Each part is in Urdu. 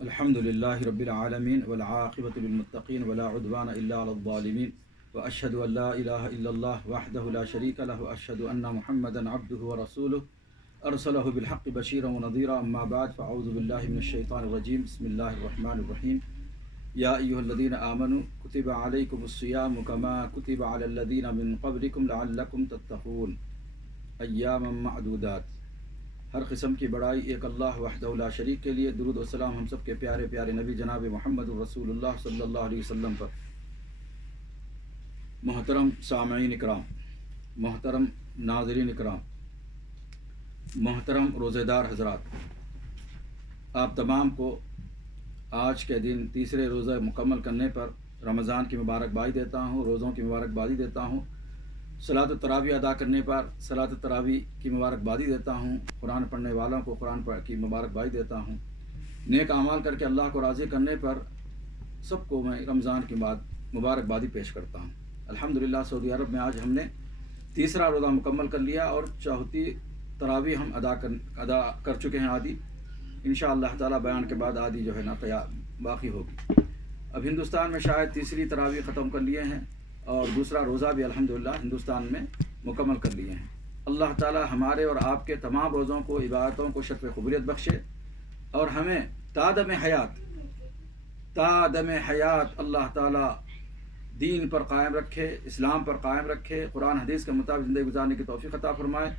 الحمدللہ رب العالمین والعاقبۃ للمتقین ولا عدوان الا علی الظالمین واشهد ان لا الہ الا اللہ وحدہ لا شریک لہ واشهد ان محمدا عبدہ ورسولہ ارسلہ بالحق بشیرا ونذیرا اما بعد فاعوذ باللہ من الشیطان الرجیم بسم اللہ الرحمن الرحیم یا ایھا الذین آمنوا کتب علیکم الصیام کما کتب علی الذین من قبلکم لعلکم تتقون ایاما معدودات۔ ہر قسم کی بڑائی ایک اللہ وحدہ لا شریک کے لیے، درود و سلام ہم سب کے پیارے پیارے نبی جناب محمد رسول اللہ صلی اللہ علیہ وسلم پر۔ محترم سامعین اکرام، محترم ناظرین اکرام، محترم روزہ دار حضرات، آپ تمام کو آج کے دن تیسرے روزہ مکمل کرنے پر رمضان کی مبارکبادی دیتا ہوں، روزوں کی مبارکبادی دیتا ہوں، صلاۃ التراویح ادا کرنے پر صلاۃ التراویح کی مبارکبادی دیتا ہوں، قرآن پڑھنے والوں کو قرآن کی مبارکبادی دیتا ہوں، نیک اعمال کر کے اللہ کو راضی کرنے پر سب کو میں رمضان کی مبارکبادی پیش کرتا ہوں۔ الحمدللہ سعودی عرب میں آج ہم نے تیسرا روزہ مکمل کر لیا اور چوتھی تراویح ہم ادا کر چکے ہیں آدھی، انشاءاللہ تعالیٰ بیان کے بعد آدھی جو ہے نا باقی ہوگی۔ اب ہندوستان میں شاید تیسری تراویح ختم کر لیے ہیں اور دوسرا روزہ بھی الحمدللہ ہندوستان میں مکمل کر لیے ہیں۔ اللہ تعالی ہمارے اور آپ کے تمام روزوں کو، عبادتوں کو شرف قبولیت بخشے اور ہمیں تادم حیات اللہ تعالی دین پر قائم رکھے، اسلام پر قائم رکھے، قرآن حدیث کے مطابق زندگی گزارنے کی توفیق عطا فرمائے،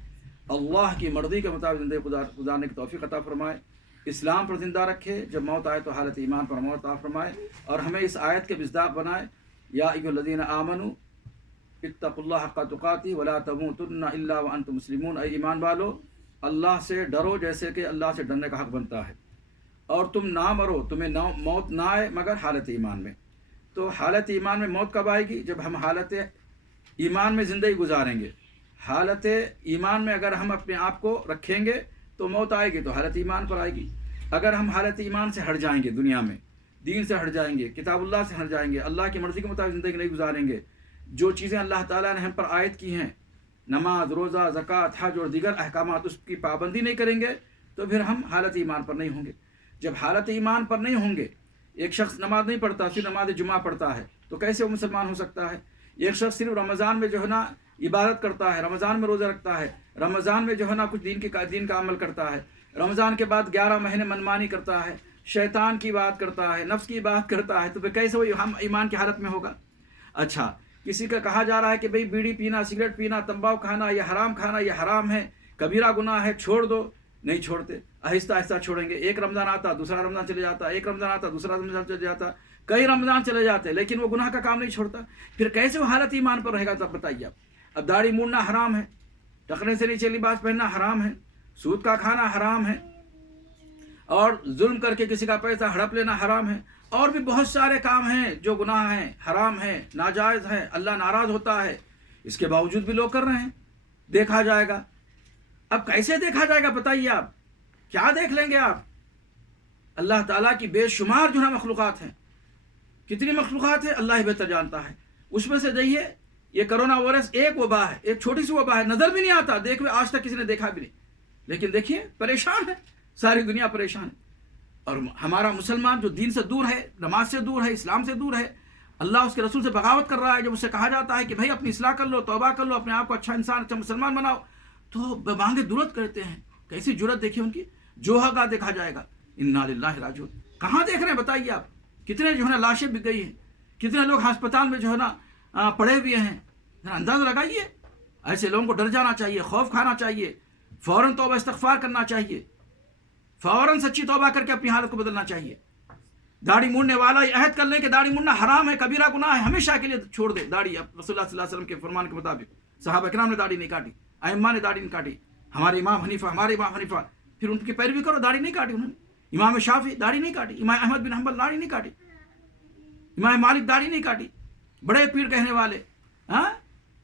اللہ کی مرضی کے مطابق زندگی گزارنے کی توفیق عطا فرمائے، اسلام پر زندہ رکھے، جب موت آئے تو حالت ایمان پر موت عطا فرمائے، اور ہمیں اس آیت کے مصداق بنائے، یا ایھا الذین آمنوا اتقوا اللہ حق تقاتہ ولا تموتن الا وانتم مسلمون، اے ایمان والو اللہ سے ڈرو جیسے کہ اللہ سے ڈرنے کا حق بنتا ہے، اور تم نہ مرو، تمہیں موت نہ آئے مگر حالت ایمان میں۔ تو حالت ایمان میں موت کب آئے گی؟ جب ہم حالت ایمان میں زندگی گزاریں گے۔ حالت ایمان میں اگر ہم اپنے آپ کو رکھیں گے تو موت آئے گی، تو حالت ایمان پر آئے گی۔ اگر ہم حالت ایمان سے ہٹ جائیں گے، دنیا میں دین سے ہٹ جائیں گے، کتاب اللہ سے ہٹ جائیں گے، اللہ کی مرضی کے مطابق زندگی نہیں گزاریں گے، جو چیزیں اللہ تعالیٰ نے ہم پر عائد کی ہیں، نماز، روزہ، زکوٰۃ، حج اور دیگر احکامات، اس کی پابندی نہیں کریں گے تو پھر ہم حالت ایمان پر نہیں ہوں گے۔ جب حالت ایمان پر نہیں ہوں گے، ایک شخص نماز نہیں پڑھتا، صرف نماز جمعہ پڑھتا ہے، تو کیسے وہ مسلمان ہو سکتا ہے؟ ایک شخص صرف رمضان میں جو ہے نا عبادت کرتا ہے، رمضان میں روزہ رکھتا ہے، رمضان میں جو ہے نا کچھ دین کا عمل کرتا ہے، رمضان کے بعد 11 مہینے منمانی کرتا ہے، شیطان کی بات کرتا ہے، نفس کی بات کرتا ہے، تو پھر کیسے وہ ہم ایمان کی حالت میں ہوگا؟ اچھا، کسی کا کہا جا رہا ہے کہ بھئی بیڑی پینا، سگریٹ پینا، تمباکو کھانا، یہ حرام کھانا، یہ حرام ہے، کبیرہ گناہ ہے، چھوڑ دو، نہیں چھوڑتے، آہستہ آہستہ چھوڑیں گے۔ ایک رمضان آتا، دوسرا رمضان چلے جاتا، ایک رمضان آتا، دوسرا رمضان چلے جاتا، کئی رمضان چلے جاتے، لیکن وہ گناہ کا کام نہیں چھوڑتا، پھر کیسے وہ حالت ایمان پر رہے گا؟ تب بتائیے آپ۔ اب داڑھی موڑنا حرام ہے، ٹخنے سے نیچے لباس پہننا حرام ہے، سود کا کھانا حرام ہے، اور ظلم کر کے کسی کا پیسہ ہڑپ لینا حرام ہے، اور بھی بہت سارے کام ہیں جو گناہ ہیں، حرام ہیں، ناجائز ہیں، اللہ ناراض ہوتا ہے، اس کے باوجود بھی لوگ کر رہے ہیں۔ دیکھا جائے گا، اب کیسے دیکھا جائے گا بتائیے آپ؟ کیا دیکھ لیں گے آپ؟ اللہ تعالیٰ کی بے شمار جو ہے مخلوقات ہیں، کتنی مخلوقات ہیں اللہ ہی بہتر جانتا ہے۔ اس میں سے دیکھیے یہ کرونا وائرس ایک وبا ہے، ایک چھوٹی سی وبا ہے، نظر بھی نہیں آتا، دیکھ آج تک کسی نے دیکھا بھی نہیں، لیکن دیکھیے پریشان ہے، ساری دنیا پریشان ہے۔ اور ہمارا مسلمان جو دین سے دور ہے، نماز سے دور ہے، اسلام سے دور ہے، اللہ اس کے رسول سے بغاوت کر رہا ہے، جب اسے کہا جاتا ہے کہ بھائی اپنی اصلاح کر لو، توبہ کر لو، اپنے آپ کو اچھا انسان، اچھا مسلمان بناؤ، تو مانگے جرت کرتے ہیں۔ کیسی جرت دیکھیے ان کی، جو ہوگا دیکھا جائے گا۔ انا للہ راجعون، کہاں دیکھ رہے ہیں بتائیے آپ؟ کتنے جو ہے نا لاشیں بک گئی ہیں، کتنے لوگ ہسپتال میں جو ہے نا پڑے ہوئے ہیں، اندازہ لگائیے۔ ایسے لوگوں کو ڈر جانا چاہیے، خوف کھانا چاہیے، فوراً توبہ استغفار کرنا چاہیے، فوراً سچی توبہ کر کے اپنی حالت کو بدلنا چاہیے۔ داڑھی موڑنے والا یہ عہد کر لے کہ داڑھی موڑنا حرام ہے، کبیرہ گناہ ہے، ہمیشہ کے لیے چھوڑ دے داڑھی۔ اب رسول اللہ صلی اللہ علیہ وسلم کے فرمان کے مطابق صحابہ کرام نے داڑھی نہیں کاٹی، ائمہ نے داڑھی نہیں کاٹی، ہمارے امام حنیفہ پھر ان کی پیروی کرو، داڑھی نہیں کاٹی انہوں نے۔ امام شافعی داڑھی نہیں کاٹی، امام احمد بن حنبل داڑھی نہیں کاٹی، امام مالک داڑھی نہیں کاٹی، بڑے پیر کہنے والے،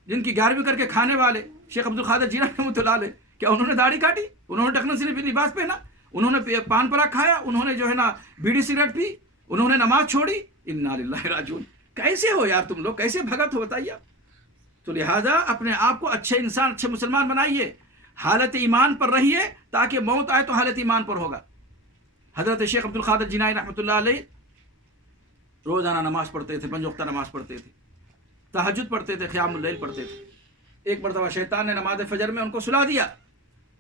جن کی 11ویں کر کے کھانے والے شیخ عبد القادر جیلانی رحمۃ اللہ علیہ، کیا انہوں نے داڑھی کاٹی؟ انہوں نے ٹخنے سے لباس پہنا، انہوں نے پان پراگ کھایا، انہوں نے جو ہے نا بیڑی سگریٹ پی، انہوں نے نماز چھوڑی؟ انا للہ راجعون۔ کیسے ہو یار تم لوگ، کیسے بھگت ہو بتائیے آپ؟ تو لہٰذا اپنے آپ کو اچھے انسان، اچھے مسلمان بنائیے، حالت ایمان پر رہیے، تاکہ موت آئے تو حالت ایمان پر ہوگا۔ حضرت شیخ عبد القادر جیلانی رحمۃ اللہ علیہ روزانہ نماز پڑھتے تھے، 5 وقتہ نماز پڑھتے تھے، تہجد پڑھتے تھے، قیام اللیل پڑھتے تھے۔ ایک مرتبہ شیطان نے نماز فجر میں ان کو سلا دیا،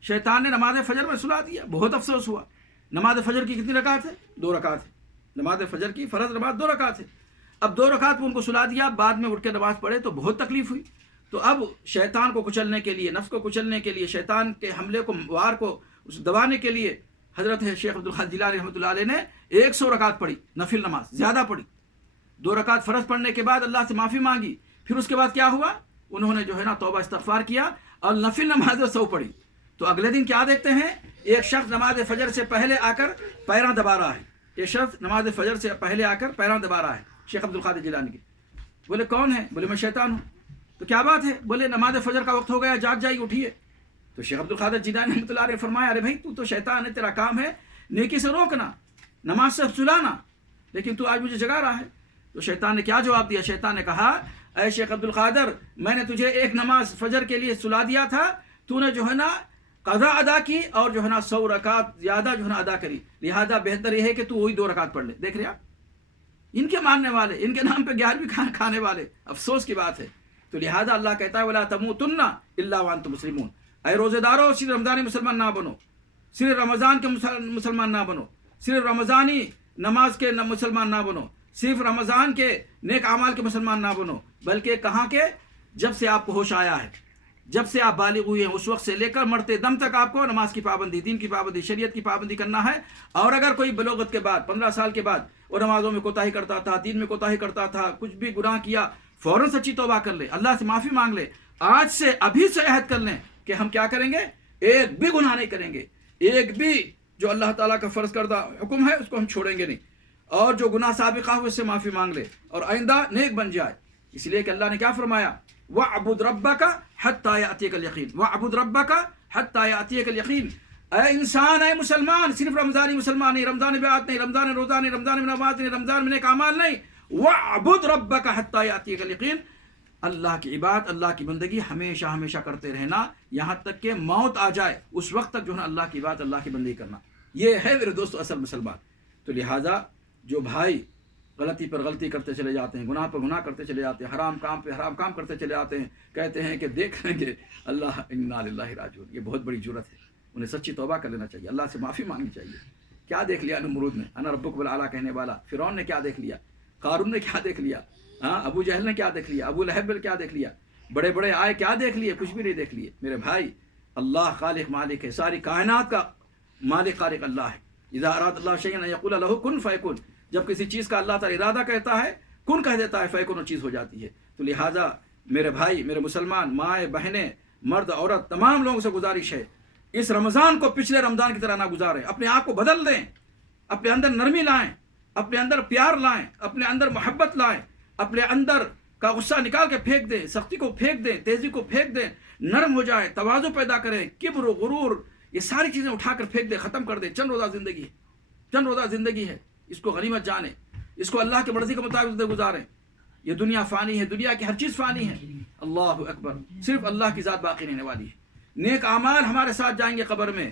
شیطان نے نماز فجر میں سلا دیا، بہت افسوس ہوا۔ نماز فجر کی کتنی رکعت ہے؟ 2 رکعت ہے۔ نماز فجر کی فرض نماز 2 رکعت ہے۔ اب 2 رکعت میں ان کو سلا دیا، بعد میں اٹھ کے نماز پڑھے تو بہت تکلیف ہوئی۔ تو اب شیطان کو کچلنے کے لیے، نفس کو کچلنے کے لیے، شیطان کے حملے کو، وار کو دبانے کے لیے حضرت شیخ عبد القادر جیلانی رحمۃ اللہ علیہ نے 100 رکعت پڑھی، نفل نماز زیادہ پڑھی۔ 2 رکعت فرض پڑھنے کے بعد اللہ سے معافی مانگی، پھر اس کے بعد کیا ہوا؟ انہوں نے جو ہے نا توبہ استغفار کیا اور نفل نماز 100 پڑھی۔ تو اگلے دن کیا دیکھتے ہیں؟ ایک شخص نماز فجر سے پہلے آ کر پیراں دبا رہا ہے، ایک شخص نماز فجر سے پہلے آ کر پیراں دبا رہا ہے شیخ عبد القادر جیلانی کے۔ بولے کون ہے؟ بولے میں شیطان ہوں۔ تو کیا بات ہے؟ بولے نماز فجر کا وقت ہو گیا، جاگ جائیے، اٹھیے۔ تو شیخ عبد القادر جیلانی رحمۃ اللہ علیہ نے فرمایا ارے بھائی تو شیطان ہے، تیرا کام ہے نیکی سے روکنا، نماز سے سلانا، لیکن تو آج مجھے جگا رہا ہے۔ تو شیطان نے کیا جواب دیا؟ شیطان نے کہا اے شیخ عبد القادر، میں نے تجھے ایک نماز فجر کے لیے سلا دیا تھا، تو نے جو ہے نا قضا ادا کی اور جو ہے نا 100 رکعت زیادہ جو ہے نا ادا کری، لہذا بہتر یہ ہے کہ تو وہی 2 رکعت پڑھ لے۔ دیکھ رہے آپ، ان کے ماننے والے، ان کے نام پہ 11ویں کھانے والے، افسوس کی بات ہے۔ تو لہذا اللہ کہتا ہے وَلَا تَمُوتُنَّ إِلَّا وَأَنْتُمْ مُسْلِمُونَ، اے روزے دارو صرف رمضانی مسلمان نہ بنو، صرف رمضان کے مسلمان نہ بنو، صرف رمضانی نماز کے مسلمان نہ بنو، صرف رمضان کے نیک اعمال کے مسلمان نہ بنو، بلکہ کہاں کے؟ جب سے آپ کو ہوش آیا ہے، جب سے آپ بالغ ہوئے ہیں، اس وقت سے لے کر مرتے دم تک آپ کو نماز کی پابندی، دین کی پابندی، شریعت کی پابندی کرنا ہے۔ اور اگر کوئی بلوغت کے بعد 15 سال کے بعد وہ نمازوں میں کوتاہی کرتا تھا، دین میں کوتاہی کرتا تھا، کچھ بھی گناہ کیا، فوراً سچی توبہ کر لے، اللہ سے معافی مانگ لے، آج سے ابھی سے عہد کر لیں کہ ہم کیا کریں گے؟ ایک بھی گناہ نہیں کریں گے، ایک بھی جو اللہ تعالیٰ کا فرض کردہ حکم ہے اس کو ہم چھوڑیں گے نہیں، اور جو گناہ سابقہ ہو اس سے معافی مانگ لے اور آئندہ نیک بن جائے۔ اس لیے کہ اللہ نے کیا فرمایا؟ وَاعْبُدْ رَبَّكَ حَتَّى يَأْتِيَكَ الْيَقِينُ، وَاعْبُدْ رَبَّكَ حَتَّى يَأْتِيَكَ الْيَقِينُ۔ اے انسان، اے مسلمان، صرف رمضانی مسلمان نہیں، رمضان بیعت نہیں، رمضان روزہ نہیں، رمضان میں نماز نہیں، رمضان میں نیک اعمال نہیں، وَاعْبُدْ رَبَّكَ حَتَّى يَأْتِيَكَ الْيَقِينُ۔ اللہ کی عبادت، اللہ کی بندگی ہمیشہ ہمیشہ کرتے رہنا، یہاں تک کہ موت آ جائے، اس وقت تک جو ہے نا اللہ کی عبادت، اللہ کی بندگی کرنا، یہ ہے میرے دوستو اصل مسلمان۔ تو لہٰذا جو بھائی غلطی پر غلطی کرتے چلے جاتے ہیں، گناہ پر گناہ کرتے چلے جاتے ہیں، حرام کام پہ حرام کام کرتے چلے جاتے ہیں، کہتے ہیں کہ دیکھ لیں گے اللہ، انا للہ راجعون، یہ بہت بڑی جرت ہے، انہیں سچی توبہ کر لینا چاہیے، اللہ سے معافی مانگنی چاہیے۔ کیا دیکھ لیا نمرود نے، انا ربکم الاعلی کہنے والا؟ فرعون نے کیا دیکھ لیا؟ قارون نے کیا دیکھ لیا؟ ابو جہل نے کیا دیکھ لیا؟ ابو لہب نے کیا دیکھ لیا؟ بڑے بڑے آئے، کیا دیکھ لیے؟ کچھ بھی نہیں دیکھ لیے۔ میرے بھائی، اللہ خالق مالک ہے، ساری کائنات کا مالک خالق اللہ ہے۔ اذا اراد اللہ شیئا ان یقول له کن فیکن، جب کسی چیز کا اللہ تعالی ارادہ کہتا ہے، کن کہہ دیتا ہے، فیکن وہ چیز ہو جاتی ہے۔ تو لہٰذا میرے بھائی، میرے مسلمان مائیں بہنیں، مرد عورت، تمام لوگوں سے گزارش ہے، اس رمضان کو پچھلے رمضان کی طرح نہ گزاریں، اپنے آپ کو بدل دیں، اپنے اندر نرمی لائیں، اپنے اندر پیار لائیں، اپنے اندر محبت لائیں، اپنے اندر کا غصہ نکال کے پھینک دیں، سختی کو پھینک دیں، تیزی کو پھینک دیں، نرم ہو جائے، تواضع پیدا کریں، کبر و غرور، یہ ساری چیزیں اٹھا کر پھینک دیں، ختم کر دیں۔ چند روزہ زندگی ہے، چند روزہ زندگی ہے، اس کو غنیمت جانیں، اس کو اللہ کی مرضی کے مطابق زندگی گزاریں۔ یہ دنیا فانی ہے، دنیا کی ہر چیز فانی ہے، اللہ اکبر، صرف اللہ کی ذات باقی رہنے والی ہے۔ نیک اعمال ہمارے ساتھ جائیں گے قبر میں،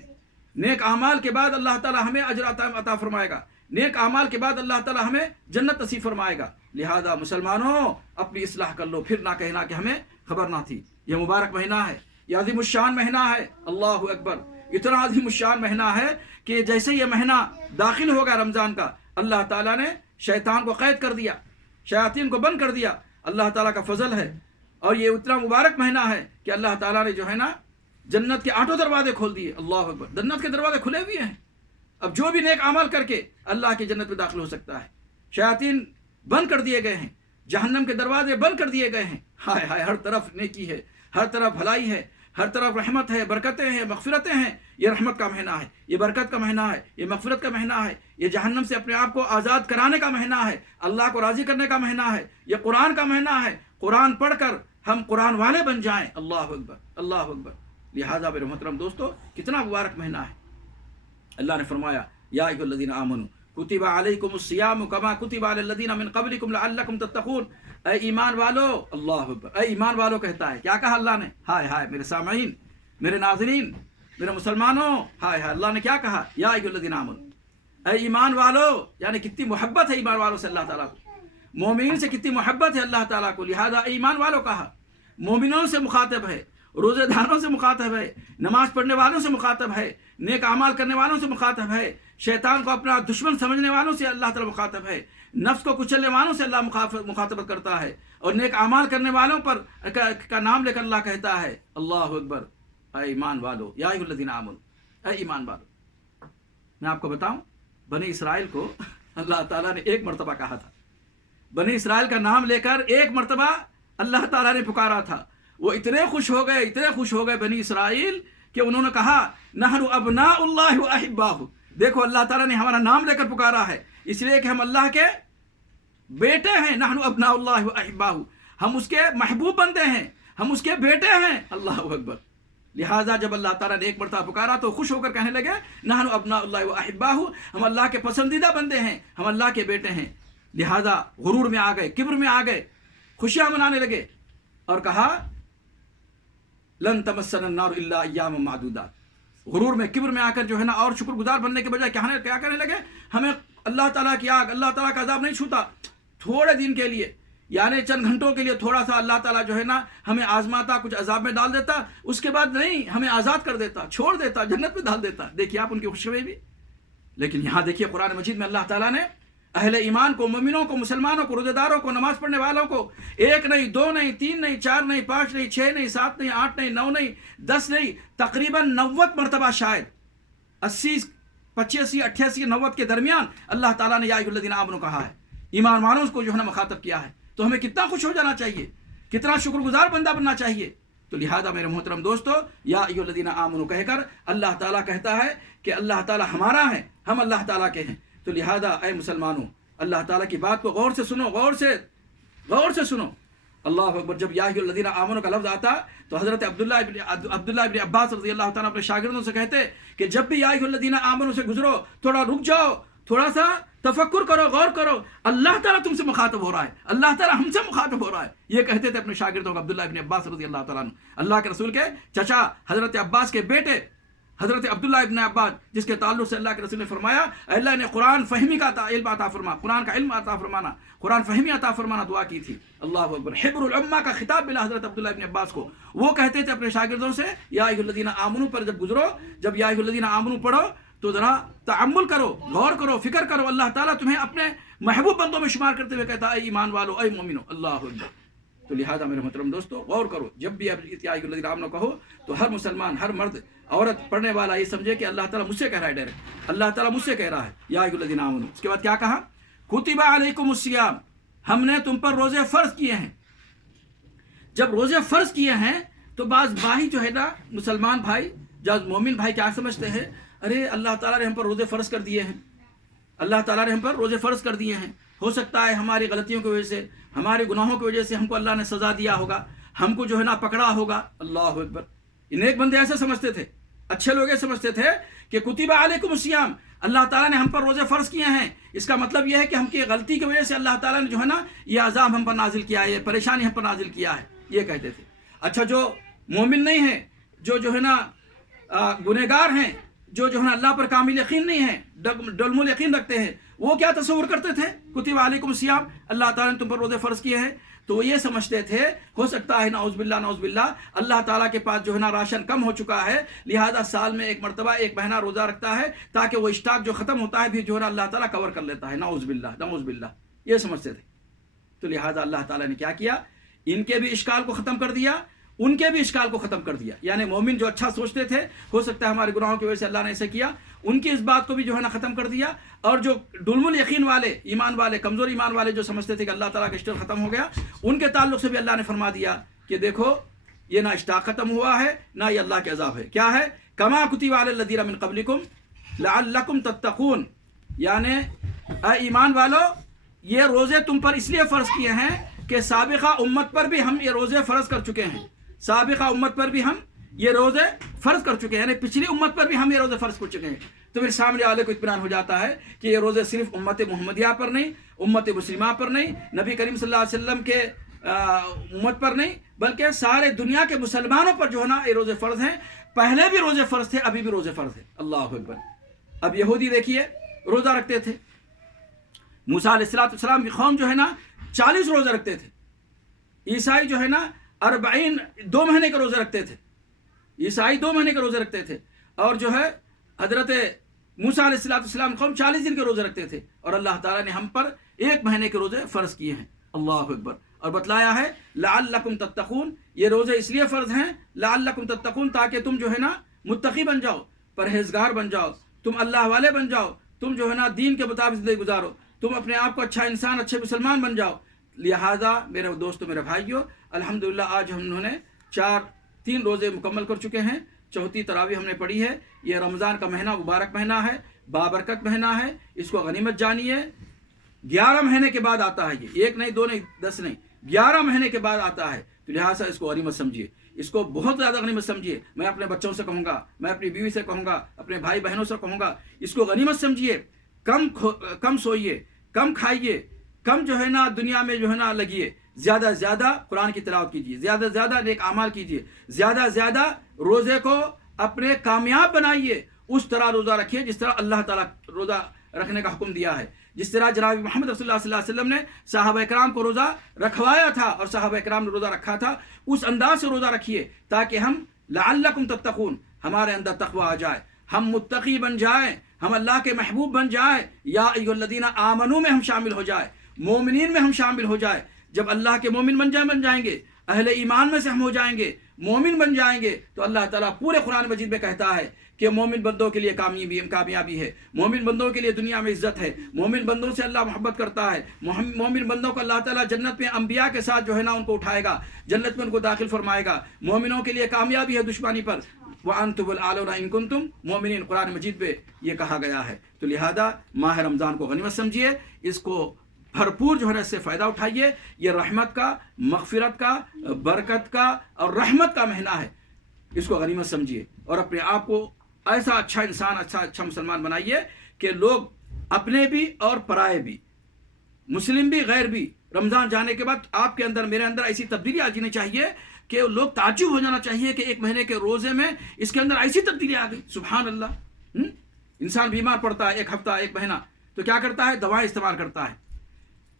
نیک اعمال کے بعد اللہ تعالی ہمیں اجر عطا فرمائے گا، نیک اعمال کے بعد اللہ تعالی ہمیں جنت نصیب فرمائے گا۔ لہذا مسلمانوں اپنی اصلاح کر لو، پھر نہ کہنا کہ ہمیں خبر نہ تھی۔ یہ مبارک مہینہ ہے، یہ عظیم الشان مہینہ ہے، اللہ اکبر، اتنا عظیم الشان مہینہ ہے کہ جیسے یہ مہینہ داخل ہوگا رمضان کا، اللہ تعالیٰ نے شیطان کو قید کر دیا، شیاطین کو بند کر دیا، اللہ تعالیٰ کا فضل ہے۔ اور یہ اتنا مبارک مہینہ ہے کہ اللہ تعالیٰ نے جو ہے نا جنت کے 8 دروازے کھول دیے، اللہ اکبر، جنت کے دروازے کھلے ہوئے ہیں، اب جو بھی نیک عمل کر کے اللہ کی جنت میں داخل ہو سکتا ہے۔ شیاطین بند کر دیے گئے ہیں، جہنم کے دروازے بند کر دیے گئے ہیں، ہائے ہائے، ہر طرف نیکی ہے، ہر طرف بھلائی ہے، ہر طرف رحمت ہے، برکتیں ہیں، مغفرتیں ہیں۔ یہ رحمت کا مہینہ ہے، یہ برکت کا مہینہ ہے، یہ مغفرت کا مہینہ ہے، یہ جہنم سے اپنے آپ کو آزاد کرانے کا مہینہ ہے، اللہ کو راضی کرنے کا مہینہ ہے، یہ قرآن کا مہینہ ہے، قرآن پڑھ کر ہم قرآن والے بن جائیں، اللہ اکبر، اللہ اکبر۔ لہٰذا میرے محترم دوستو، کتنا مبارک مہینہ ہے۔ اللہ نے فرمایا یا ایھا الذین آمنوا کتب علیکم الصیام کما کتب علی الذین من قبلکم لعلکم تتقون، اے ایمان والو، اللہ اکبر، اے ایمان والو کہتا ہے، کیا کہا اللہ نے؟ ہائے ہائے میرے سامعین، میرے ناظرین، میرے مسلمانوں، ہائے ہائے، اللہ نے کیا کہا؟ یا ایھا الذین آمنوا، اے ایمان والو، یعنی کتنی محبت ہے ایمان والوں سے اللہ تعالیٰ کو، مومنین سے کتنی محبت ہے اللہ تعالیٰ کو، لہذا اے ایمان والوں کہا، مومنوں سے مخاطب ہے، روزے داروں سے مخاطب ہے، نماز پڑھنے والوں سے مخاطب ہے، نیک اعمال کرنے والوں سے مخاطب ہے، شیطان کو اپنا دشمن سمجھنے والوں سے اللہ تعالیٰ مخاطب ہے، نفس کو کچلنے والوں سے اللہ مخاطبت کرتا ہے، اور نیک اعمال کرنے والوں پر کا نام لے کر اللہ کہتا ہے اللہ اکبر، اے ایمان والو یا ایھا الذین آمنوا، اے ایمان والو۔ میں آپ کو بتاؤں، بنی اسرائیل کو اللہ تعالیٰ نے ایک مرتبہ کہا تھا، بنی اسرائیل کا نام لے کر ایک مرتبہ اللہ تعالیٰ نے پکارا تھا، وہ اتنے خوش ہو گئے بنی اسرائیل کہ انہوں نے کہا نحن ابناء اللہ و احباہ، دیکھو اللہ تعالیٰ نے ہمارا نام لے کر پکارا ہے، اس لیے کہ ہم اللہ کے بیٹے ہیں، نحن ابناء اللہ و احباہ، ہم اس کے محبوب بندے ہیں، ہم اس کے بیٹے ہیں، اللہ اکبر۔ لہٰذا جب اللہ تعالیٰ نے ایک مرتبہ پکارا تو خوش ہو کر کہنے لگے نحن ابناء اللہ و احباہ، ہم اللہ کے پسندیدہ بندے ہیں، ہم اللہ کے بیٹے ہیں۔ لہٰذا غرور میں آ گئے، کبر میں آ گئے، خوشیاں منانے لگے، اور کہا لن تمسنا النار الا ایاما معدودات، غرور میں کبر میں آ کر جو ہے نا، اور شکر گزار بننے کے بجائے کیا کرنے لگے، ہمیں اللہ تعالیٰ کی آگ، اللہ تعالیٰ کا عذاب نہیں چھوتا، تھوڑے دن کے لیے، یعنی چند گھنٹوں کے لیے تھوڑا سا اللہ تعالیٰ جو ہے نا ہمیں آزماتا، کچھ عذاب میں ڈال دیتا، اس کے بعد نہیں، ہمیں آزاد کر دیتا، چھوڑ دیتا، جنت میں ڈال دیتا۔ دیکھیے آپ ان کی خوشی بھی، لیکن یہاں دیکھیے قرآن مجید میں اللہ تعالیٰ نے اہل ایمان کو، مومنوں کو، مسلمانوں کو، روزے داروں کو، نماز پڑھنے والوں کو، ایک نہیں، دو نہیں، تین نہیں، چار نہیں، پانچ نہیں، چھ نہیں، سات نہیں، آٹھ نہیں، نو نہیں، 10 نہیں، تقریباً 90 مرتبہ، شاید 80، 85، 88، 90 کے درمیان اللہ تعالیٰ نے یا ایھا الذین آمنوا کہا ہے، ایمان والوں کو جو ہے نا مخاطب کیا ہے، تو ہمیں کتنا خوش ہو جانا چاہیے، کتنا شکر گزار بندہ بننا چاہیے۔ تو لہذا میرے محترم دوستو، یا ایھا الذین آمنوا کہہ کر اللہ تعالیٰ کہتا ہے کہ اللہ تعالیٰ ہمارا ہے، ہم اللہ تعالیٰ کے ہیں۔ تو لہذا اے مسلمانوں، اللہ تعالیٰ کی بات کو غور سے سنو، غور سے سنو۔ اللہ اکبر۔ جب یا ایھا الذین آمنوا کا لفظ آتا تو حضرت عبداللہ ابن عباس رضی اللہ تعالیٰ اپنے شاگردوں سے کہتے کہ جب بھی یا ایھا الذین آمنوا سے گزرو، تھوڑا رک جاؤ، تھوڑا سا تفکر کرو، غور کرو، اللہ تعالیٰ تم سے مخاطب ہو رہا ہے، اللہ تعالیٰ ہم سے مخاطب ہو رہا ہے، یہ کہتے تھے اپنے شاگردوں کو عبداللہ ابن عباس رضی اللہ تعالیٰ عنہ، اللہ کے رسول کے چچا حضرت عباس کے بیٹے حضرت عبداللہ ابن عباس، جس کے تعلق سے اللہ کے رسول نے فرمایا اللہ نے قرآن فہمی کا علم عطا فرما، قرآن کا علم عطا فرمانا، قرآن فہمی عطا فرمانا دعا کی تھی۔ اللہ اکبر۔ حبر الامہ کا خطاب ملا حضرت عبداللہ ابن عباس کو، وہ کہتے تھے اپنے شاگردوں سے یا ایھا الذین آمنوا پر جب گزرو، جب یا ایھا الذین آمنوا پڑھو تو ذرا تأمل کرو، غور کرو، فکر کرو، اللہ تعالیٰ تمہیں اپنے محبوب بندوں میں شمار کرتے ہوئے کہتا ہے اے ایمان والو، اے مومنو، اللہ اکبر۔ تو لہذا میرے محترم دوستو، غور کرو، جب بھی یا ایھا الذین آمنوا کہو تو ہر مسلمان، ہر مرد، عورت، پڑھنے والا یہ سمجھے کہ اللہ تعالیٰ مجھ سے کہہ رہا ہے، ڈائریکٹ اللہ تعالیٰ مجھ سے کہہ رہا ہے یا ایھا الذین آمنوا۔ اس کے بعد کیا کہا؟ کتب علیکم الصیام، ہم نے تم پر روزے فرض کیے ہیں۔ جب روزے فرض کیے ہیں تو بعض بھائی جو ہے نا، مسلمان بھائی، جب مومن بھائی کیا سمجھتے ہیں، ارے اللہ تعالیٰ نے ہم پر روزے فرض کر دیے ہیں، اللہ تعالیٰ نے ہم پر روزے فرض کر دیے ہیں، ہو سکتا ہے ہماری غلطیوں کی وجہ سے، ہمارے گناہوں کی وجہ سے ہم کو اللہ نے سزا دیا ہوگا، ہم کو جو ہے نا پکڑا ہوگا۔ اللہ اکبر۔ نیک بندے ایسے سمجھتے تھے، اچھے لوگ یہ سمجھتے تھے کہ کتب علیکم الصیام، اللہ تعالیٰ نے ہم پر روزے فرض کیے ہیں، اس کا مطلب یہ ہے کہ ہم کی غلطی کی وجہ سے اللہ تعالیٰ نے جو ہے نا یہ عذاب ہم پر نازل کیا ہے، یہ پریشانی ہم پر نازل کیا ہے، یہ کہتے تھے۔ اچھا، جو مومن نہیں ہیں، جو ہے نا گنہگار ہیں، جو ہے نا اللہ پر کامل یقین نہیں ہے، ڈلم الیقین رکھتے ہیں، وہ کیا تصور کرتے تھے؟ کتب علیکم الصیام، اللہ تعالیٰ نے تم پر روزے فرض کیے ہیں، تو وہ یہ سمجھتے تھے ہو سکتا ہے نعوذ باللہ اللہ تعالیٰ کے پاس جو ہے نا راشن کم ہو چکا ہے، لہذا سال میں ایک مرتبہ ایک مہینہ روزہ رکھتا ہے تاکہ وہ اسٹاک جو ختم ہوتا ہے بھی جو ہے نا اللہ تعالیٰ کور کر لیتا ہے، نعوذ باللہ، یہ سمجھتے تھے۔ تو لہذا اللہ تعالیٰ نے کیا کیا؟ ان کے بھی اشکال کو ختم کر دیا، ان کے بھی اشکال کو ختم کر دیا، یعنی مومن جو اچھا سوچتے تھے ہو سکتا ہے ہمارے گناہوں کی وجہ سے اللہ نے ایسے کیا، ان کی اس بات کو بھی جو ہے نا ختم کر دیا، اور جو ڈلم الیقین والے، ایمان والے، کمزور ایمان والے جو سمجھتے تھے کہ اللہ تعالیٰ کا اشتراک ختم ہو گیا، ان کے تعلق سے بھی اللہ نے فرما دیا کہ دیکھو یہ نہ اشتراک ختم ہوا ہے، نہ یہ اللہ کے عذاب ہے۔ کیا ہے؟ کما کتب علی الذین من قبلکم لعلکم تتقون، یعنی اے ایمان والو، یہ روزے تم پر اس لیے فرض کیے ہیں کہ سابقہ امت پر بھی ہم یہ روزے فرض کر چکے ہیں، سابقہ امت پر بھی ہم یہ روزے فرض کر چکے ہیں، یعنی پچھلی امت پر بھی ہم یہ روزے فرض کر چکے ہیں۔ تو پھر سامنے والے کو اطمینان ہو جاتا ہے کہ یہ روزے صرف امت محمدیہ پر نہیں، امت مسلمہ پر نہیں، نبی کریم صلی اللہ علیہ وسلم کے امت پر نہیں، بلکہ سارے دنیا کے مسلمانوں پر جو ہے نا یہ روزے فرض ہیں، پہلے بھی روزے فرض تھے، ابھی بھی روزے فرض ہیں۔ اللہ اکبر۔ اب یہودی دیکھیے، روزہ رکھتے تھے. موسیٰ علیہ السلام کی قوم جو ہے نا 40 روزے رکھتے تھے. عیسائی جو ہے نا 40 2 مہینے کے روزے رکھتے تھے. عیسائی 2 مہینے کے روزے رکھتے تھے. اور جو ہے حضرت موسیٰ علیہ السلام قوم 40 دن کے روزے رکھتے تھے. اور اللہ تعالیٰ نے ہم پر 1 مہینے کے روزے فرض کیے ہیں. اللہ اکبر. اور بتلایا ہے لعلکم تتقون، یہ روزے اس لیے فرض ہیں لعلکم تتقون تاکہ تم جو ہے نا متقی بن جاؤ، پرہیزگار بن جاؤ، تم اللہ والے بن جاؤ، تم جو ہے نا دین کے مطابق زندگی گزارو، تم اپنے آپ کو اچھا انسان، اچھے مسلمان بن جاؤ. لہذا میرے دوستو، میرے بھائیو، الحمدللہ آج ہم نے 3 روزے مکمل کر چکے ہیں. چوتھی تراویح ہم نے پڑھی ہے. یہ رمضان کا مہینہ مبارک مہینہ ہے، بابرکت مہینہ ہے. اس کو غنیمت جانیے. 11 مہینے کے بعد آتا ہے. یہ 1 نہیں 2 نہیں 10 نہیں 11 مہینے کے بعد آتا ہے. تو لہٰذا اس کو غنیمت سمجھیے، اس کو بہت زیادہ غنیمت سمجھیے. میں اپنے بچوں سے کہوں گا، میں اپنی بیوی سے کہوں گا، اپنے بھائی بہنوں سے کہوں گا، اس کو غنیمت سمجھیے. کم سوئیے، کم کھائیے، کم جو ہے نا دنیا میں جو ہے نا لگیے. زیادہ سے زیادہ قرآن کی تلاوت کیجیے، زیادہ سے زیادہ نیک اعمال کیجیے، زیادہ سے زیادہ روزے کو اپنے کامیاب بنائیے. اس طرح روزہ رکھیے جس طرح اللہ تعالیٰ روزہ رکھنے کا حکم دیا ہے. جس طرح جناب محمد رسول اللہ صلی اللہ علیہ وسلم نے صحابہ کرام کو روزہ رکھوایا تھا اور صحابہ کرام نے روزہ رکھا تھا، اس انداز سے روزہ رکھیے تاکہ ہم لعلکم تتقون، ہمارے اندر تقوی آ جائے، ہم متقی بن جائیں، ہم اللہ کے محبوب بن جائیں. یا ایھا الذین آمنوا میں ہم شامل ہو جائیں، مومنین میں ہم شامل ہو جائیں. جب اللہ کے مومن بن جائیں گے، اہل ایمان میں سے ہم ہو جائیں گے، مومن بن جائیں گے، تو اللہ تعالیٰ پورے قرآن مجید میں کہتا ہے کہ مومن بندوں کے لیے کامیابی ہے، مومن بندوں کے لیے دنیا میں عزت ہے، مومن بندوں سے اللہ محبت کرتا ہے، مومن بندوں کو اللہ تعالیٰ جنت میں انبیاء کے ساتھ جو ہے نا ان کو اٹھائے گا، جنت میں ان کو داخل فرمائے گا. مومنوں کے لیے کامیابی ہے دشمنی پر. وَأَنْتُمُ الْأَعْلَوْنَ إِن كُنتُم مُؤْمِنِينَ، قرآن مجید میں یہ کہا گیا ہے. تو لہذا ماہ رمضان کو غنیمت سمجھیے، اس کو بھرپور جو ہے نا اس سے فائدہ اٹھائیے. یہ رحمت کا، مغفرت کا، برکت کا اور رحمت کا مہینہ ہے. اس کو غنیمت سمجھیے اور اپنے آپ کو ایسا اچھا انسان، اچھا مسلمان بنائیے کہ لوگ اپنے بھی اور پرائے بھی، مسلم بھی غیر بھی، رمضان جانے کے بعد آپ کے اندر، میرے اندر ایسی تبدیلی آ جانی چاہیے کہ لوگ تعجب ہو جانا چاہیے کہ 1 مہینے کے روزے میں اس کے اندر ایسی تبدیلی آ گئی. سبحان اللہ. انسان بیمار پڑتا ہے 1 ہفتہ 1 مہینہ، تو کیا کرتا ہے؟ دوائیں استعمال کرتا ہے.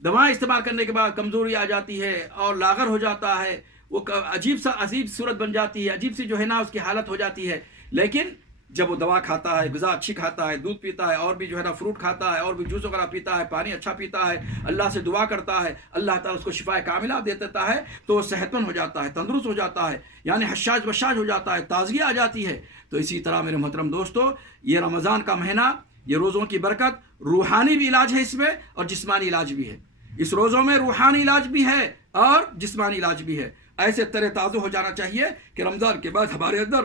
دوائیں استعمال کرنے کے بعد کمزوری آ جاتی ہے اور لاغر ہو جاتا ہے، وہ عجیب صورت بن جاتی ہے، عجیب سی جو ہے نا اس کی حالت ہو جاتی ہے. لیکن جب وہ دوا کھاتا ہے، غذا اچھی کھاتا ہے، دودھ پیتا ہے، اور بھی جو ہے نا فروٹ کھاتا ہے، اور بھی جوس وغیرہ پیتا ہے، پانی اچھا پیتا ہے، اللہ سے دعا کرتا ہے، اللہ تعالیٰ اس کو شفائے کاملہ دے دیتا ہے، تو وہ صحت مند ہو جاتا ہے، تندرست ہو جاتا ہے، یعنی حشاش بشاش ہو جاتا ہے، تازگی آ جاتی ہے. تو اسی طرح میرے محترم دوستو، یہ رمضان کا مہینہ، یہ روزوں کی برکت، روحانی بھی علاج ہے اس میں اور جسمانی علاج بھی ہے. اس روزوں میں روحانی علاج بھی ہے اور جسمانی علاج بھی ہے. ایسے تر تازہ ہو جانا چاہیے کہ رمضان کے بعد ہمارے اندر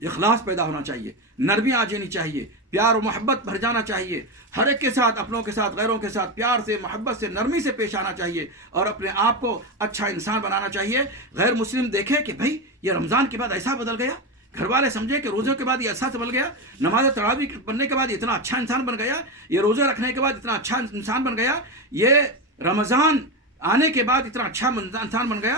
اخلاص پیدا ہونا چاہیے، نرمی آ جانی چاہیے، پیار و محبت بھر جانا چاہیے. ہر ایک کے ساتھ، اپنوں کے ساتھ، غیروں کے ساتھ پیار سے، محبت سے، نرمی سے پیش آنا چاہیے اور اپنے آپ کو اچھا انسان بنانا چاہیے. غیر مسلم دیکھے کہ بھائی یہ رمضان کے بعد ایسا بدل گیا، گھر والے سمجھے کہ روزوں کے بعد یہ ایسا بدل گیا، نماز تراویح پڑھنے کے بعد اتنا اچھا انسان بن گیا، یہ روزے رکھنے کے بعد اتنا اچھا انسان بن گیا، یہ رمضان آنے کے بعد اتنا اچھا انسان بن گیا.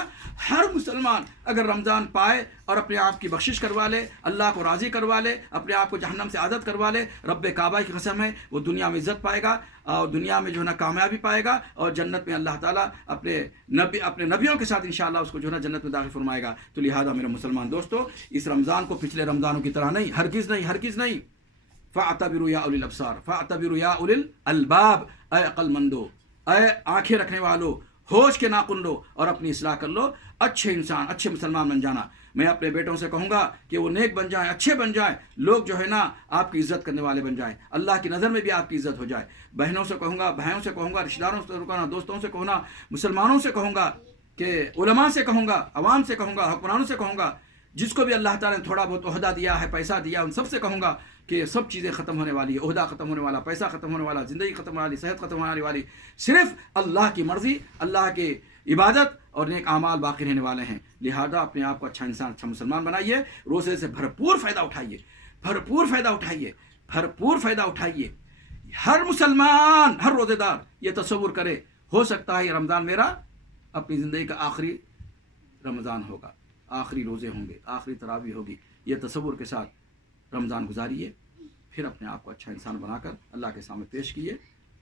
ہر مسلمان اگر رمضان پائے اور اپنے آپ کی بخشش کروا لے، اللہ کو راضی کروا لے، اپنے آپ کو جہنم سے آزاد کروا لے، رب کعبہ کی قسم ہے وہ دنیا میں عزت پائے گا اور دنیا میں جو ہے نا کامیابی پائے گا، اور جنت میں اللہ تعالیٰ اپنے نبیوں کے ساتھ انشاءاللہ اس کو جو ہے نا جنت میں داخل فرمائے گا. تو لہذا میرے مسلمان دوستو، اس رمضان کو پچھلے رمضانوں کی طرح نہیں، ہرگز نہیں، فاعتبروا یا اولی الابصار، فاعتبروا یا اولی الالباب، اے عقل مندو، اے آنکھیں رکھنے والو، ہوش کے ناخن لو اور اپنی اصلاح کر لو. اچھے انسان، اچھے مسلمان بن جانا. میں اپنے بیٹوں سے کہوں گا کہ وہ نیک بن جائیں، اچھے بن جائیں، لوگ جو ہے نا آپ کی عزت کرنے والے بن جائیں، اللہ کی نظر میں بھی آپ کی عزت ہو جائے. بہنوں سے کہوں گا، بھائیوں سے کہوں گا، رشتہ داروں سے کہوں گا، دوستوں سے کہوں گا، مسلمانوں سے کہوں گا، کہ علماء سے کہوں گا، عوام سے کہوں گا، حکمرانوں سے کہوں گا، جس کو بھی اللہ تعالیٰ نے تھوڑا بہت عہدہ دیا ہے، پیسہ دیا، ان سب سے کہوں گا کہ سب چیزیں ختم ہونے والی ہے، عہدہ ختم ہونے والا، پیسہ ختم ہونے والا، زندگی ختم ہونے والی، صحت ختم ہونے والی، صرف اللہ کی مرضی، اللہ کی عبادت اور نیک اعمال باقی رہنے والے ہیں. لہذا اپنے آپ کو اچھا انسان، اچھا مسلمان بنائیے، روزے سے بھرپور فائدہ اٹھائیے، بھرپور فائدہ اٹھائیے. ہر مسلمان، ہر روزے دار یہ تصور کرے، ہو سکتا ہے یہ رمضان میرا اپنی زندگی کا آخری رمضان ہوگا، آخری روزے ہوں گے، آخری تراویح ہوگی. یہ تصور کے ساتھ رمضان گزاریے، پھر اپنے آپ کو اچھا انسان بنا کر اللہ کے سامنے پیش کیے.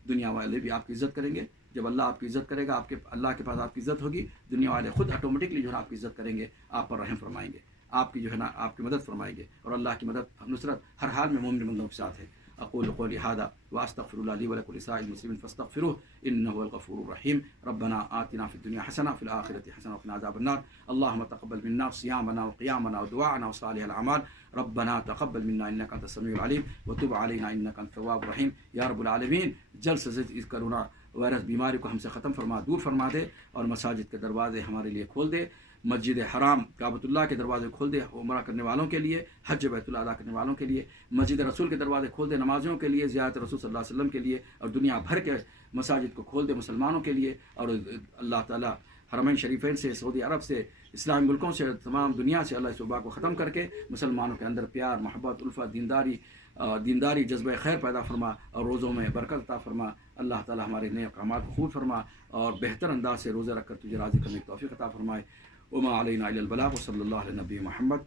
دنیا والے بھی آپ کی عزت کریں گے. جب اللہ آپ کی عزت کرے گا، اللہ کے پاس آپ کی عزت ہوگی، دنیا والے خود آٹومیٹکلی جو ہے نا آپ کی عزت کریں گے، آپ پر رحم فرمائیں گے، آپ کی جو ہے نا آپ کی مدد فرمائیں گے. اور اللہ کی مدد نصرت ہر حال میں مومن بندوں کے ساتھ ہے. اقول قولی هذا واستغفر الله لي ولكم ولسائر المسلمين فاستغفروه انه هو الغفور الرحيم. ربنا آتنا في الدنيا حسنه وفي الاخره حسنه وقنا عذاب النار. اللهم تقبل منا صيامنا وقيامنا ودعاءنا وصالح الاعمال. ربنا تقبل منا انك انت السميع العليم وتب علينا انك انت التواب الرحيم. یا رب العالمین جلد سے جلد اس کرونا وائرس بیماری کو ہم سے ختم فرما، دور فرما دے، اور مساجد کے دروازے ہمارے لیے کھول دے، مسجد حرام کعبۃ اللہ کے دروازے کھول دے عمرہ کرنے والوں کے لیے، حج بیت اللہ ادا کرنے والوں کے لیے، مسجد رسول کے دروازے کھول دے نمازیوں کے لیے، زیارت رسول صلی اللہ علیہ وسلم کے لیے، اور دنیا بھر کے مساجد کو کھول دے مسلمانوں کے لیے. اور اللہ تعالیٰ حرمین شریفین سے، سعودی عرب سے، اسلامی ملکوں سے، تمام دنیا سے اللہ اس وبا کو ختم کر کے مسلمانوں کے اندر پیار، محبت، الفت، دینداری جذبہ خیر پیدا فرما، اور روزوں میں برکت عطا فرما. اللہ تعالی ہمارے نیک اعمال کو قبول فرما، اور بہتر انداز سے روزہ رکھ کر تجھے راضی کرنے کی توفیق عطا فرمائے. وما علینا الا البلاغ. وصلی اللہ علیہ نبی محمد.